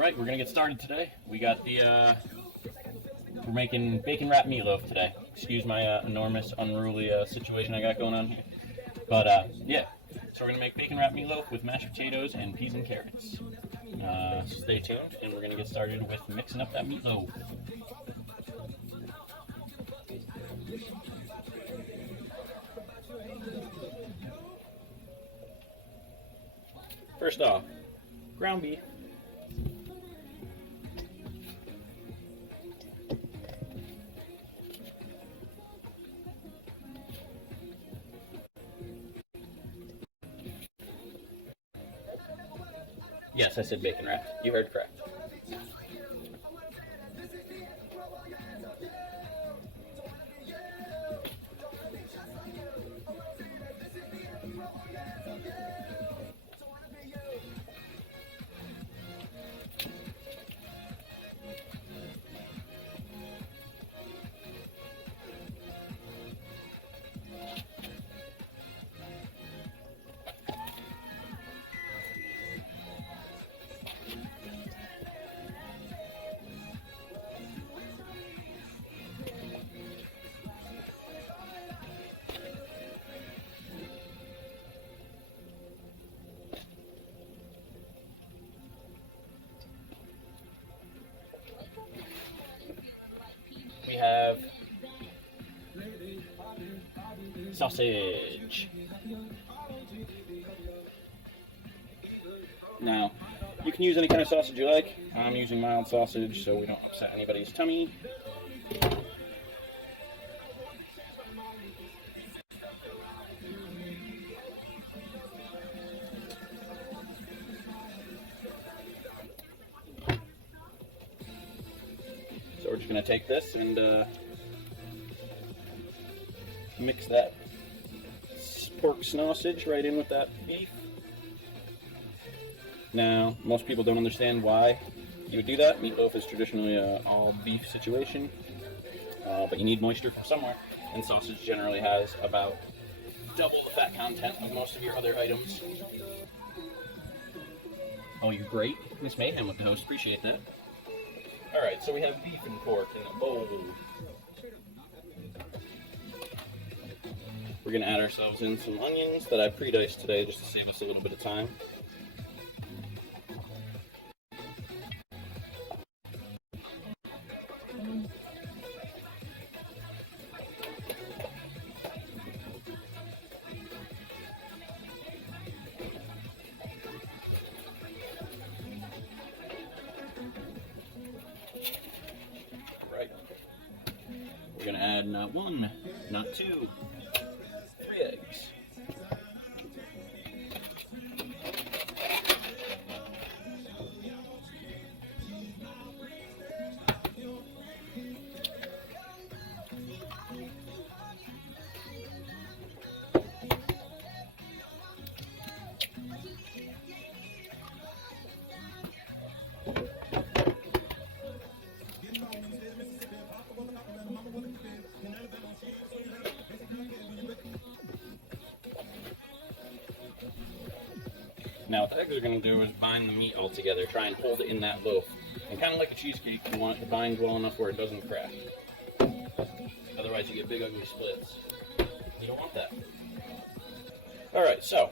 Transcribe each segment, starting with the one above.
Alright, we're gonna get started today. We got we're making bacon wrapped meatloaf today. Excuse my enormous, unruly situation I got going on here. But yeah, so we're gonna make bacon wrapped meatloaf with mashed potatoes and peas and carrots. So stay tuned, and we're gonna get started with mixing up that meatloaf. First off, ground beef. Yes, I said bacon wrapped. You heard correct. We have sausage. Now, you can use any kind of sausage you like. I'm using mild sausage so we don't upset anybody's tummy. So we're just going to take this and mix that pork sausage right in with that beef. Now, most people don't understand why you would do that. Meatloaf is traditionally an all beef situation, but you need moisture from somewhere, and sausage generally has about double the fat content of most of your other items. Oh, you're great. Miss Mayhem with the host. Appreciate that. Alright, so we have beef and pork in a bowl. We're going to add ourselves in some onions that I pre-diced today just to save us a little bit of time. We're going to add not one, not two, 3 eggs. Now what the eggs are going to do is bind the meat all together, try and hold it in that loaf. And kind of like a cheesecake, you want it to bind well enough where it doesn't crack. Otherwise you get big ugly splits. You don't want that. Alright, so,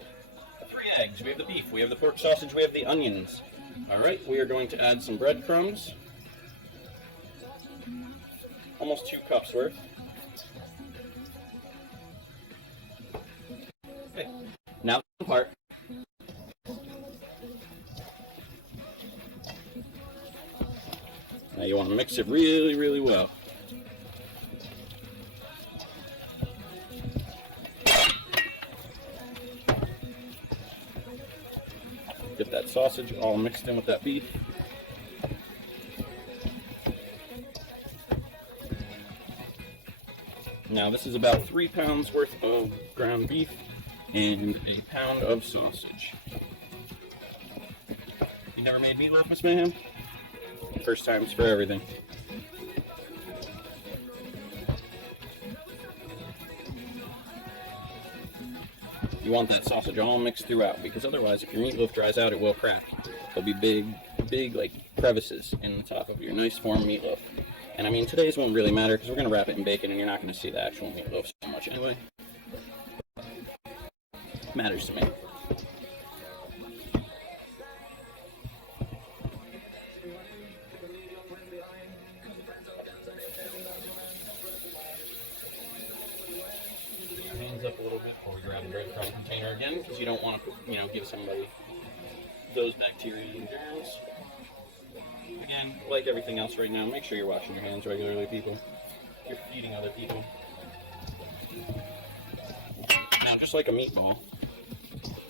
3 eggs. We have the beef, we have the pork sausage, we have the onions. Alright, we are going to add some breadcrumbs. Almost 2 cups worth. Okay, now the part. Now you want to mix it really, really well. Get that sausage all mixed in with that beef. Now this is about 3 pounds worth of ground beef and a pound of sausage. You never made meatloaf, Miss Mayhem? First times for everything. You want that sausage all mixed throughout, because otherwise if your meatloaf dries out, it will crack. They'll be big, like crevices in the top of your nice form meatloaf. And I mean, today's won't really matter because we're going to wrap it in bacon and you're not going to see the actual meatloaf so much anyway. Matters to me. Hands up a little bit before we grab the breadcrumb container again, because you don't want to, give somebody those bacteria and germs. Again, like everything else right now, make sure you're washing your hands regularly, people. You're feeding other people. Now, just like a meatball,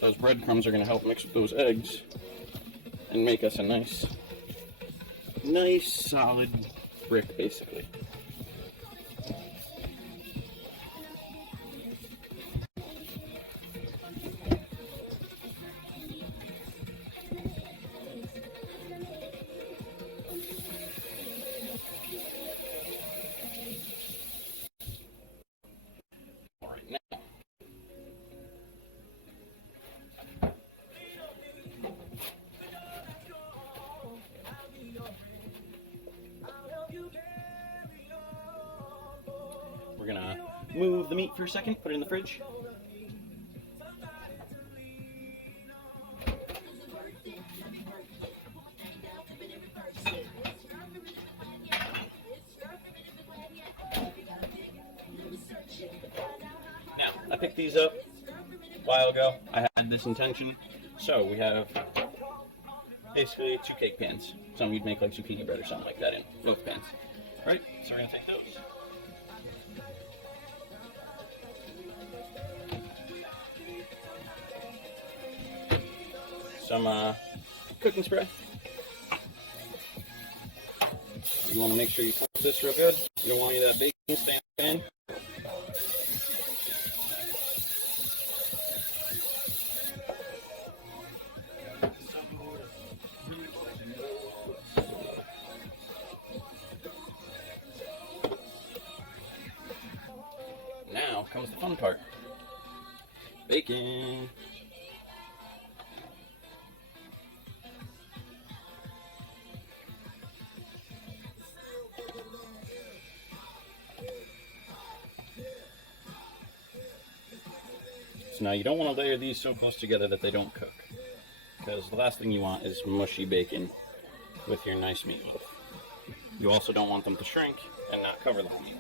those breadcrumbs are going to help mix with those eggs and make us a nice solid brick, basically. We're gonna move the meat for a second, put it in the fridge. Now, I picked these up a while ago. I had this intention. So we have basically 2 cake pans. Some you'd make like zucchini bread or something like that in loaf pans. Right? So we're gonna take those. Some cooking spray. You want to make sure you cook this real good. You don't want any of that bacon staying in. Now comes the fun part. Bacon. So now you don't want to layer these so close together that they don't cook, because the last thing you want is mushy bacon with your nice meatloaf. You also don't want them to shrink and not cover the meat.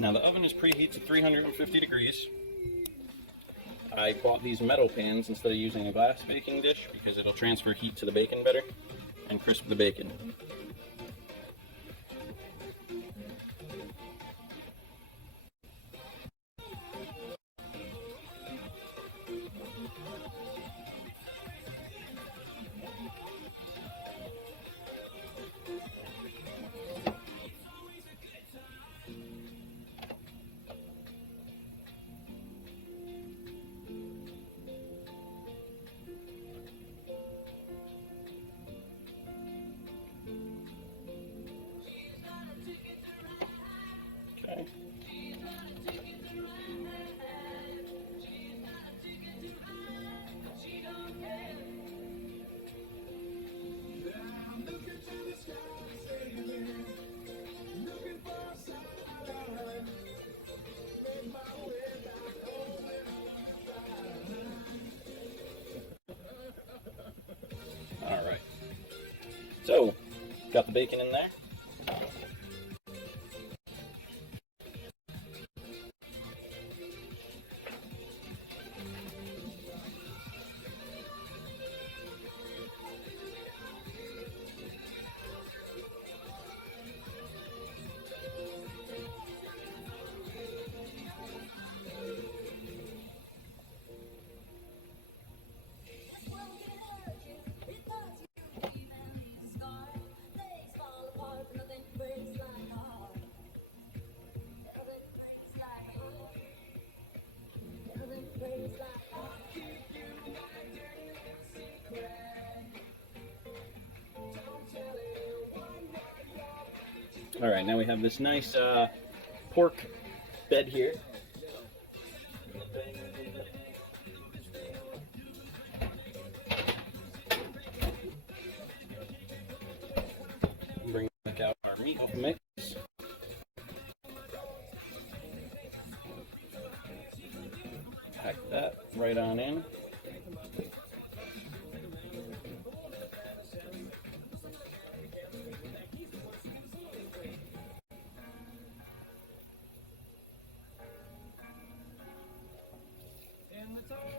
Now the oven is preheated to 350 degrees. I bought these metal pans instead of using a glass baking dish because it'll transfer heat to the bacon better and crisp the bacon. Okay. All right. So, got the bacon in there. All right, now we have this nice pork bed here. Bring back out our meatloaf mix. Pack that right on in.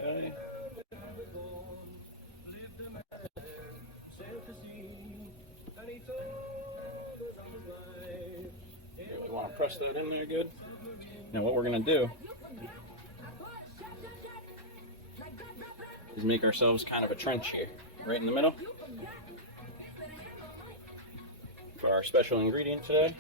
Okay. You want to press that in there good. Now what we're going to do is make ourselves kind of a trench here, right in the middle, for our special ingredient today.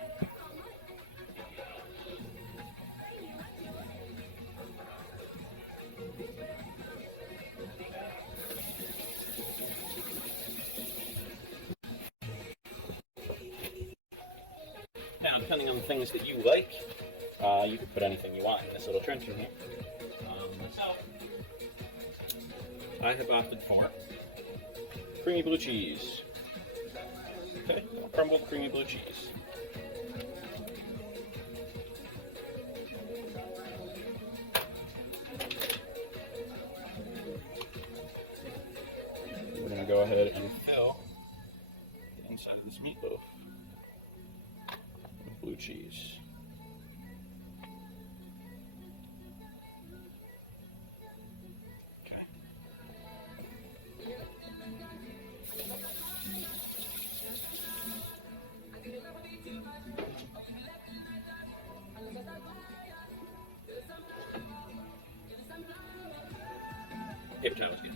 Now, depending on the things that you like, you can put anything you want in this little trench in here. Myself, I have opted for creamy blue cheese. Okay, crumbled creamy blue cheese. We're going to go ahead and fill the inside of this meatloaf with blue cheese. Okay. Paper towel's good.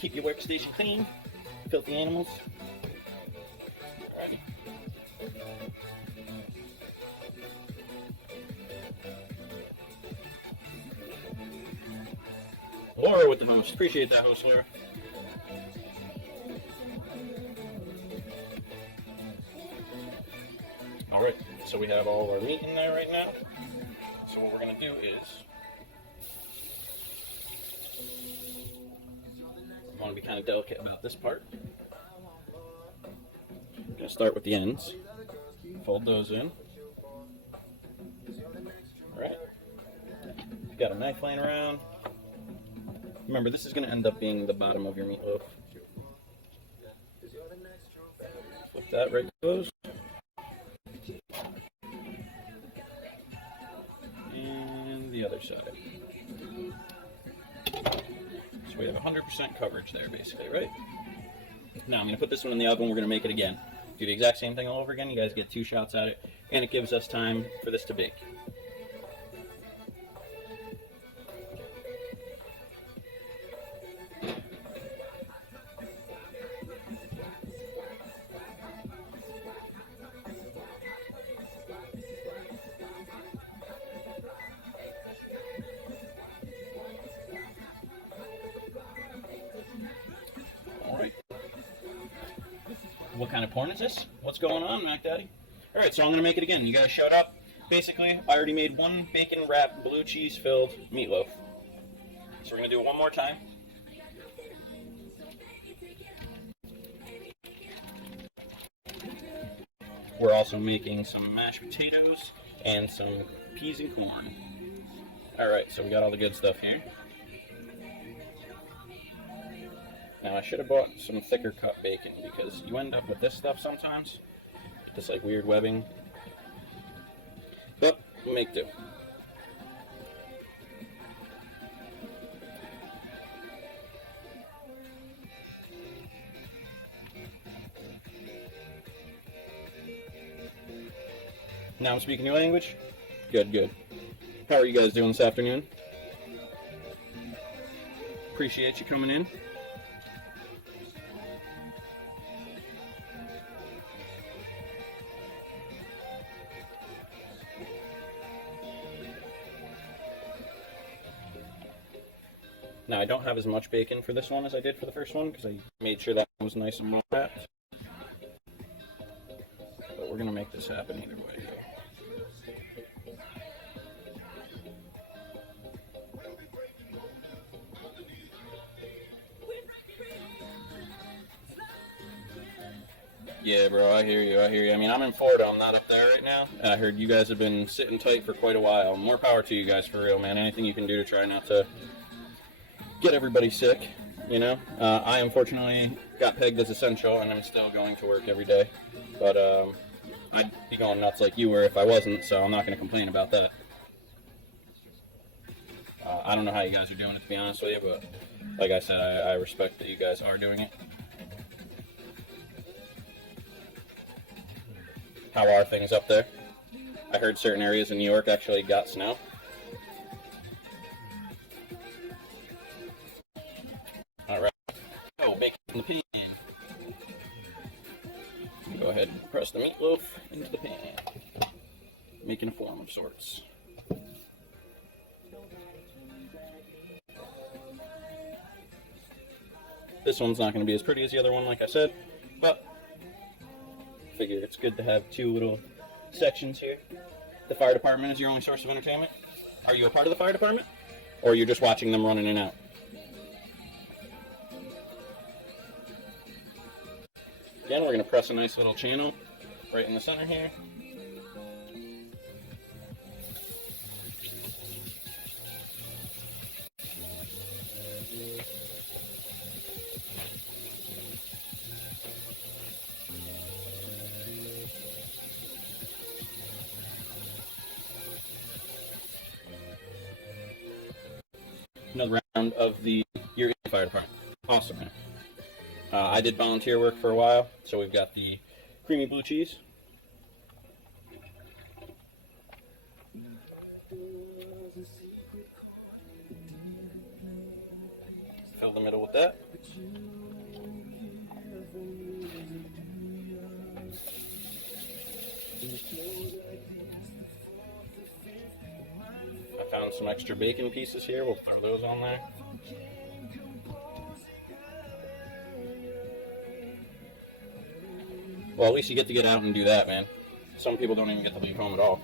Keep your workstation clean, filthy animals. Alright. Laura with the host. Appreciate that, host Laura. Alright, so we have all of our meat in there right now. So what we're going to do is, I want to be kind of delicate about this part. I'm going to start with the ends. Fold those in. Alright. Got a knife laying around. Remember, this is going to end up being the bottom of your meatloaf. Flip that right close. And the other side. So we have 100% coverage there, basically, right? Now I'm going to put this one in the oven. We're going to make it again. Do the exact same thing all over again. You guys get 2 shots at it, and it gives us time for this to bake. What kind of porn is this? What's going on, Mac Daddy? Alright, so I'm going to make it again. You guys showed up. Basically, I already made one bacon wrapped, blue cheese filled meatloaf. So we're going to do it one more time. We're also making some mashed potatoes and some peas and corn. Alright, so we got all the good stuff here. Now I should have bought some thicker cut bacon because you end up with this stuff sometimes. This like weird webbing. But we'll make do. Now I'm speaking your language? Good, good. How are you guys doing this afternoon? Appreciate you coming in. Now I don't have as much bacon for this one as I did for the first one because I made sure that one was nice and well wrapped. But we're gonna make this happen either way. Yeah, bro, I hear you, I hear you. I mean, I'm in Florida, I'm not up there right now. I heard you guys have been sitting tight for quite a while. More power to you guys, for real, man. Anything you can do to try not to get everybody sick, you know? I unfortunately got pegged as essential, and I'm still going to work every day. But I'd be going nuts like you were if I wasn't, so I'm not going to complain about that. I don't know how you guys are doing it, to be honest with you, but like I said, I respect that you guys are doing it. How are things up there? I heard certain areas in New York actually got snow. Alright. Oh, bacon in the pan. Go ahead and press the meatloaf into the pan. Making a form of sorts. This one's not going to be as pretty as the other one, like I said, but I figure it's good to have two little sections here. The fire department is your only source of entertainment? Are you a part of the fire department? Or you're just watching them run in and out? Again, we're going to press a nice little channel right in the center here. Another round of the your fire department. Awesome, man. I did volunteer work for a while, so we've got the creamy blue cheese. Fill the middle with that. I found some extra bacon pieces here. We'll throw those on there. Well, at least you get to get out and do that, man. Some people don't even get to leave home at all.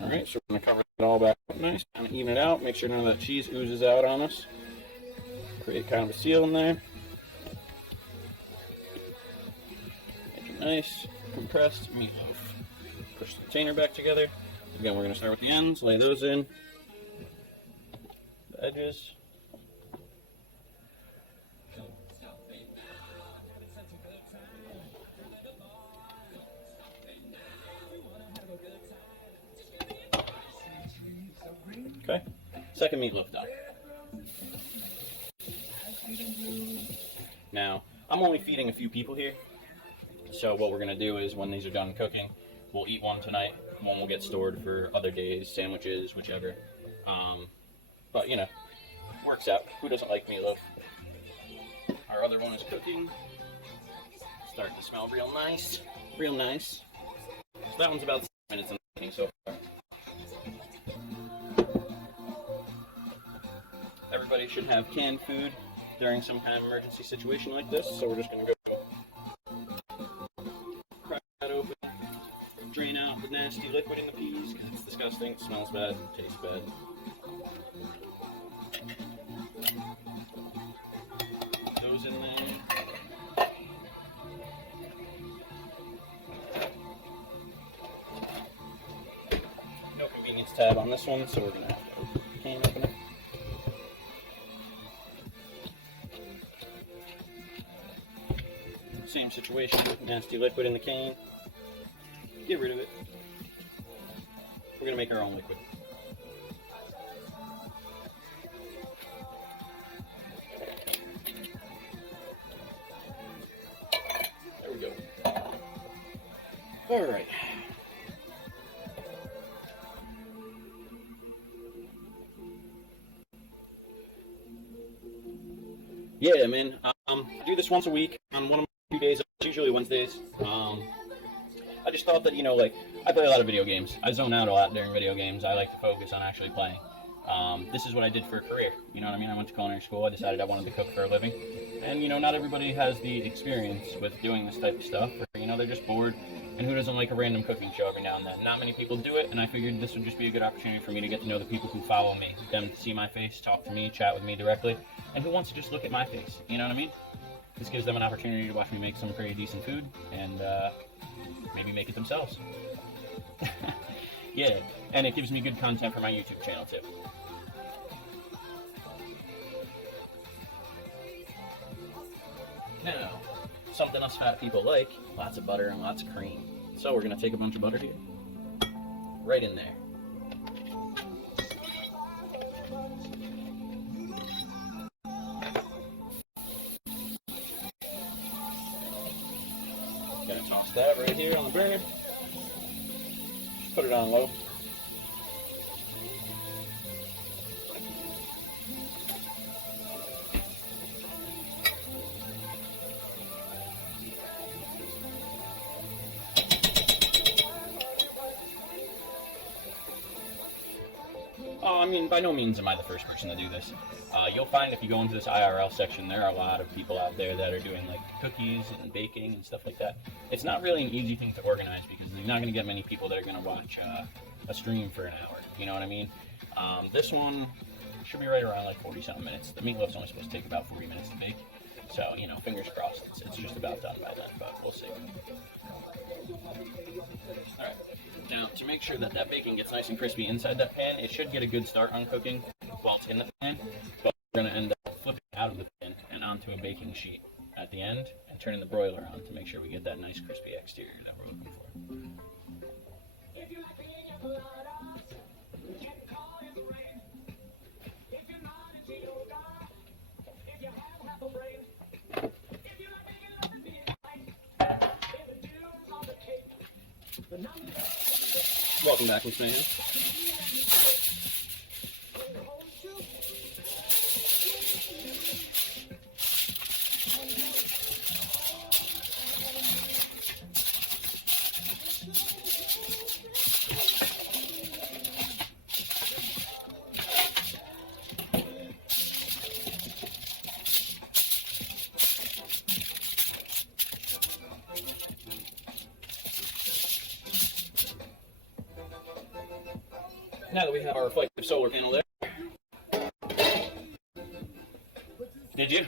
Alright, so we're going to cover it all back up nice, kind of even it out, make sure none of that cheese oozes out on us. Create kind of a seal in there. Make it nice, compressed meatloaf. Push the container back together. Again, we're going to start with the ends, lay those in. The edges. Okay, second meatloaf done. Now, I'm only feeding a few people here, so what we're going to do is when these are done cooking, we'll eat one tonight, one will get stored for other days, sandwiches, whichever. But, you know, works out. Who doesn't like meatloaf? Our other one is cooking. Starting to smell real nice. Real nice. So that one's about 6 minutes in the cooking so far. Everybody should have canned food during some kind of emergency situation like this, so we're just going to go crack that open, drain out the nasty liquid in the peas, because it's disgusting, it smells bad, it tastes bad. Put those in there. No convenience tab on this one, so we're going to have to open the can opener. Same situation, nasty liquid in the can. Get rid of it. We're gonna make our own liquid. There we go. All right. Yeah, man. I do this once a week on one of my 2 days. It's usually Wednesdays. I just thought that, you know, like, I play a lot of video games. I zone out a lot during video games. I like to focus on actually playing. This is what I did for a career. You know what I mean? I went to culinary school. I decided I wanted to cook for a living. And, you know, not everybody has the experience with doing this type of stuff. Or, you know, they're just bored. And who doesn't like a random cooking show every now and then? Not many people do it, and I figured this would just be a good opportunity for me to get to know the people who follow me. Them to see my face, talk to me, chat with me directly. And who wants to just look at my face? You know what I mean? This gives them an opportunity to watch me make some pretty decent food. And, maybe make it themselves. Yeah, and it gives me good content for my YouTube channel too. Now, something us fat people like, lots of butter and lots of cream. So we're gonna take a bunch of butter here, right in there. Gonna toss that right here on the burner. Just put it on low. Oh, I mean, by no means am I the first person to do this. You'll find if you go into this IRL section, there are a lot of people out there that are doing like cookies and baking and stuff like that. It's not really an easy thing to organize because you're not going to get many people that are going to watch a stream for an hour. You know what I mean? This one should be right around like 40-something minutes. The meatloaf's only supposed to take about 40 minutes to bake. So, you know, fingers crossed, it's just about done by then, but we'll see. Alright, now to make sure that that bacon gets nice and crispy inside that pan, it should get a good start on cooking while it's in the pan, but we're going to end up flipping out of the pan and onto a baking sheet at the end and turning the broiler on to make sure we get that nice crispy exterior that we're looking for. Welcome back, Miss Mayhem. Now that we have our reflective solar panel there. Did you?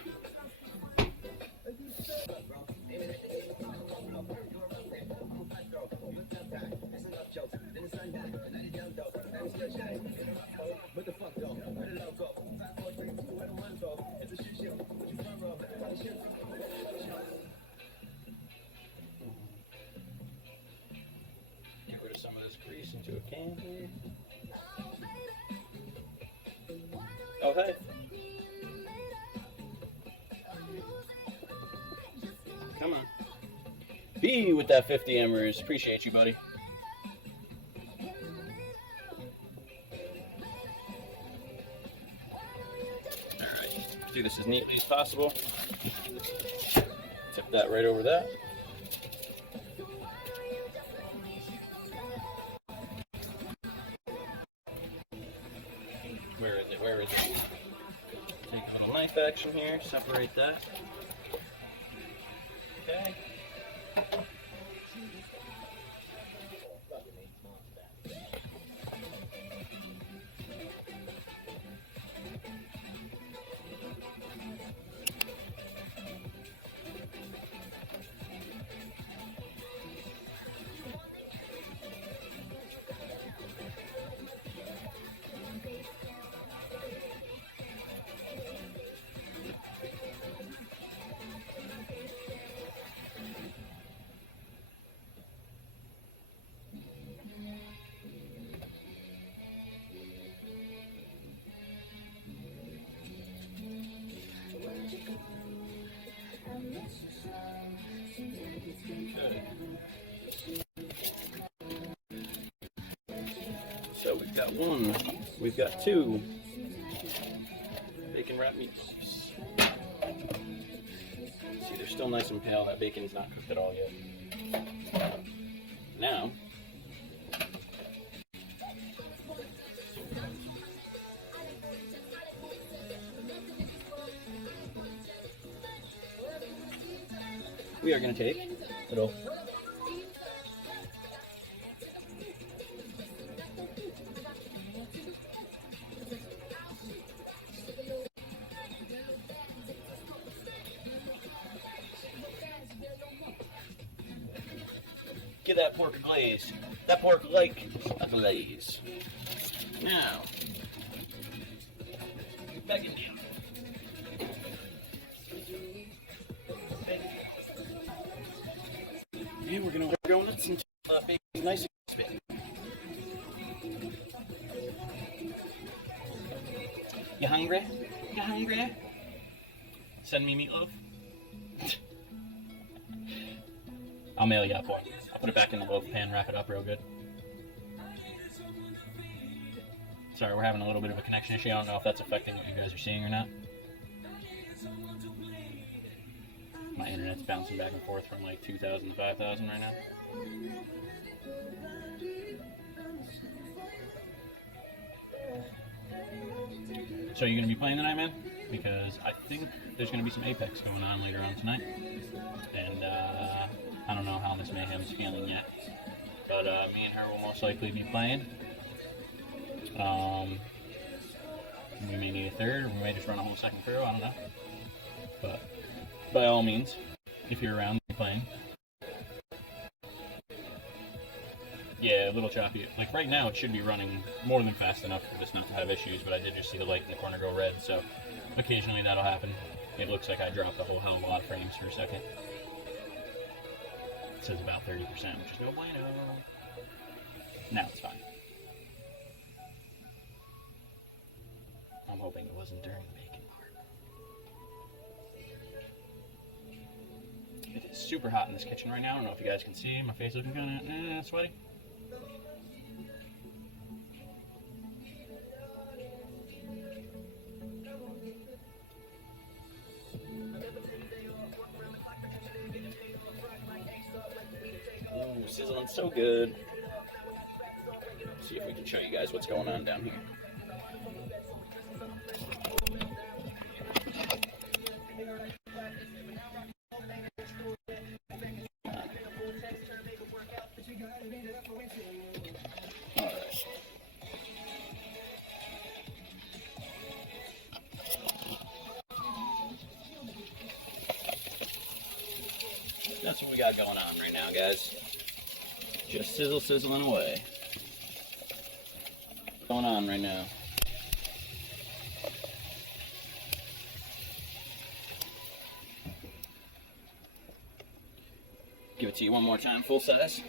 Get rid of some of this grease into a can here. Oh, hey. Come on. Be with that 50 embers. Appreciate you, buddy. Alright. Do this as neatly as possible. Tip that right over that. Where is it? Take a little knife action here, separate that. Okay. Okay. So we've got one, we've got two bacon wrap meatloafs. still nice and pale. That bacon's not cooked at all yet. Now, we are going to take a little give that pork a glaze. That pork like a glaze. Now, back in down. And we're gonna go nuts until bacon's nice and crispy. You hungry? You hungry? Send me meatloaf. I'll mail you up one. I'll put it back in the loaf pan, wrap it up real good. Sorry, we're having a little bit of a connection issue. I don't know if that's affecting what you guys are seeing or not. My internet's bouncing back and forth from like 2,000 to 5,000 right now. So are you going to be playing tonight, man? Because I think there's going to be some Apex going on later on tonight. And I don't know how Miss Mayhem's feeling yet. But me and her will most likely be playing. We may need a third, or we may just run a whole second crew, I don't know. But by all means, if you're around playing. Yeah, a little choppy. Like right now it should be running more than fast enough for this not to have issues, but I did just see the light in the corner go red, so occasionally that'll happen. It looks like I dropped a whole hell of a lot of frames for a second. It says about 30%, which is no bueno. Now it's fine. I'm hoping it wasn't during the baking part. It is super hot in this kitchen right now. I don't know if you guys can see. My face looking kind of sweaty. Ooh, sizzling so good. Let's see if we can show you guys what's going on down here. That's what we got going on right now, guys. Just sizzling away. What's going on right now? Give it to you one more time, full size.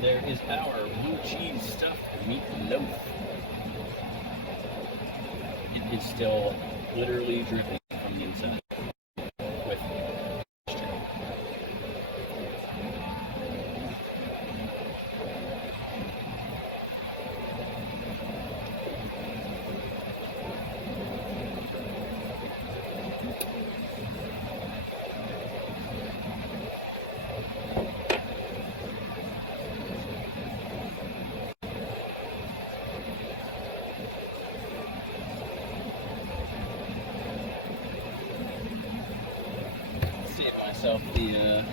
There is our blue cheese stuffed meatloaf. is still literally dripping from the inside with moisture. Save myself the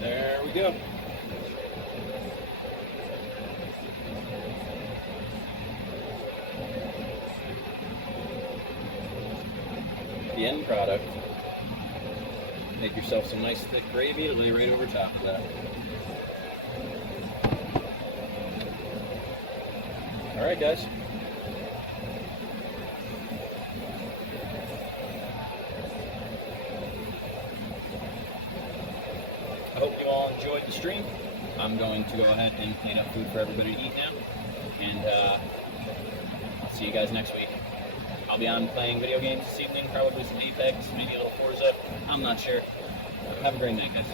there we go. The end product. Make yourself some nice thick gravy to lay right over top of that. Alright guys. I hope you all enjoyed the stream. I'm going to go ahead and clean up food for everybody to eat now. And I'll see you guys next week. I'll be on playing video games this evening, probably some Apex, maybe a little Forza. I'm not sure. Have a great night, guys.